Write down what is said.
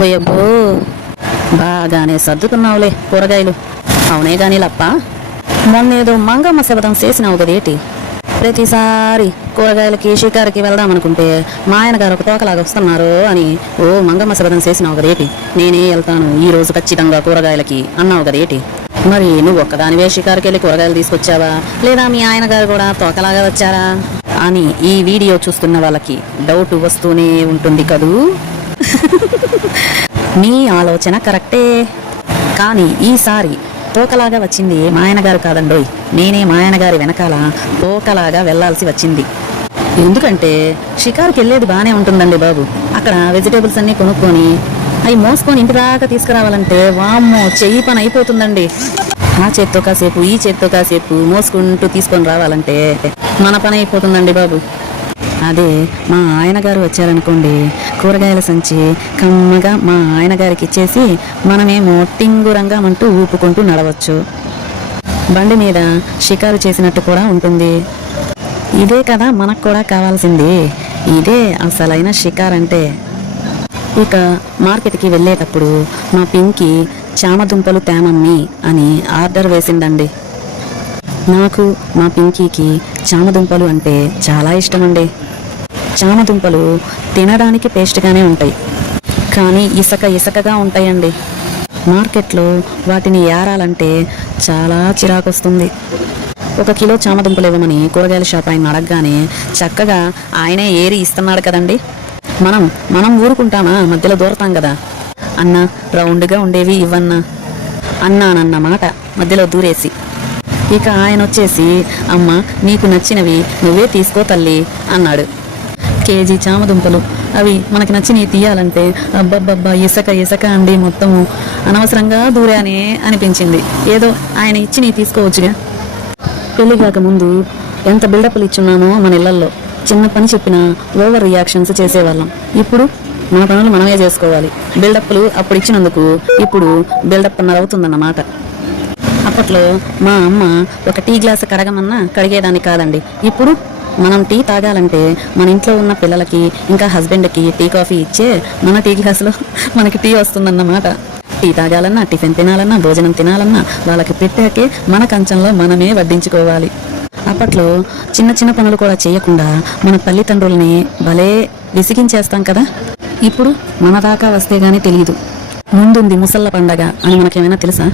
ఓయబ్బో బాగానే సర్దుకున్నావులే కూరగాయలు. అవునే గాని లప్ప మొన్నేదో మంగమ్మ శబదం చేసినావు కదేటి? ప్రతిసారి కూరగాయలకి షికారుకి వెళ్దాం అనుకుంటే మా ఆయనగారు ఒక తోకలాగా వస్తున్నారు అని ఓ మంగమ్మ శబదం చేసినావు కదేటి? నేనే వెళ్తాను ఈ రోజు ఖచ్చితంగా కూరగాయలకి అన్నావు కదేటి? మరి నువ్వు ఒక్కదానివే షికారుకి వెళ్ళి కూరగాయలు తీసుకొచ్చావా? లేదా మీ ఆయన గారు కూడా తోకలాగా వచ్చారా? అని ఈ వీడియో చూస్తున్న వాళ్ళకి డౌట్ వస్తూనే ఉంటుంది కదూ? మీ ఆలోచన కరెక్టే. కానీ ఈసారి పోకలాగా వచ్చింది మా ఆయనగారు కాదండోయ్. నేనే మా ఆయనగారి వెనకాల తోకలాగా వెళ్ళాల్సి వచ్చింది. ఎందుకంటే షికారుకి వెళ్ళేది బాగానే ఉంటుందండి బాబు. అక్కడ వెజిటేబుల్స్ అన్నీ కొనుక్కొని అవి మోసుకొని ఇంటి దాకా తీసుకురావాలంటే వామ్మో చెయ్యి పని అయిపోతుందండి. ఆ చేత్తో కాసేపు ఈ చేత్తో కాసేపు మోసుకుంటూ తీసుకొని రావాలంటే మన పని అయిపోతుందండి బాబు. అదే మా ఆయన గారు వచ్చారనుకోండి కూరగాయల సంచి కమ్మగా మా ఆయన గారికి ఇచ్చేసి మనమేమో టింగురంగా అంటూ ఊపుకుంటూ నడవచ్చు. బండి మీద షికారు చేసినట్టు కూడా ఉంటుంది. ఇదే కదా మనకు కూడా కావాల్సింది. ఇదే అసలైన షికార్ అంటే ఇక మార్కెట్కి వెళ్ళేటప్పుడు మా పింకి చామదుంపలు తేమమ్మి అని ఆర్డర్ వేసిందండి. నాకు మా పింకీకి చామదుంపలు అంటే చాలా ఇష్టమండి. చామదుంపలు తినడానికి పేస్ట్గానే ఉంటాయి. కానీ ఇసక ఇసకగా ఉంటాయండి. మార్కెట్లో వాటిని ఏరాలంటే చాలా చిరాకొస్తుంది. ఒక కిలో చామదుంపలు ఇవ్వమని కూరగాయల షాప్ ఆయన అడగగానే చక్కగా ఆయనే ఏరి ఇస్తున్నాడు కదండి. మనం మనం ఊరుకుంటామా? మధ్యలో దూరతాం కదా. అన్న రౌండ్గా ఉండేవి ఇవ్వన్నా. అన్నానన్న మాట మధ్యలో దూరేసి. ఇక ఆయన వచ్చేసి అమ్మ నీకు నచ్చినవి నువ్వే తీసుకో తల్లి అన్నాడు. కేజీ చామదుంపలు. అవి మనకి నచ్చినవి తీయాలంటే అబ్బబ్బబ్బా ఇసక ఇసక అండి మొత్తము. అనవసరంగా దూరానే అనిపించింది. ఏదో ఆయన ఇచ్చినవి తీసుకోవచ్చుగా. పెళ్ళి కాక ముందు ఎంత బిల్డప్లు ఇచ్చున్నానో మన ఇళ్ళల్లో. చిన్న పని చెప్పినా ఓవర్ రియాక్షన్స్ చేసేవాళ్ళం. ఇప్పుడు మన పనులు మనమే చేసుకోవాలి. బిల్డప్లు అప్పుడు ఇచ్చినందుకు ఇప్పుడు బిల్డప్ అన్నది అవుతుందన్నమాట అప్పట్లో మా అమ్మ ఒక టీ గ్లాస్ కడగమన్నా కడిగేదాన్ని కాదండి. ఇప్పుడు మనం టీ తాగాలంటే మన ఇంట్లో ఉన్న పిల్లలకి ఇంకా హస్బెండ్కి టీ కాఫీ ఇచ్చే మన టీ గ్లాసులో మనకి టీ వస్తుందన్నమాట. టీ తాగాలన్నా టిఫిన్ తినాలన్నా భోజనం తినాలన్నా వాళ్ళకి పెట్టాకే మన కంచంలో మనమే వడ్డించుకోవాలి. అప్పట్లో చిన్న చిన్న పనులు కూడా చేయకుండా మన తల్లిదండ్రుల్ని భలే విసిగించేస్తాం కదా? ఇప్పుడు మన దాకా వస్తే గానీ తెలియదు ముందుంది ముసళ్ళ పండగ అని మనకేమైనా తెలుసా?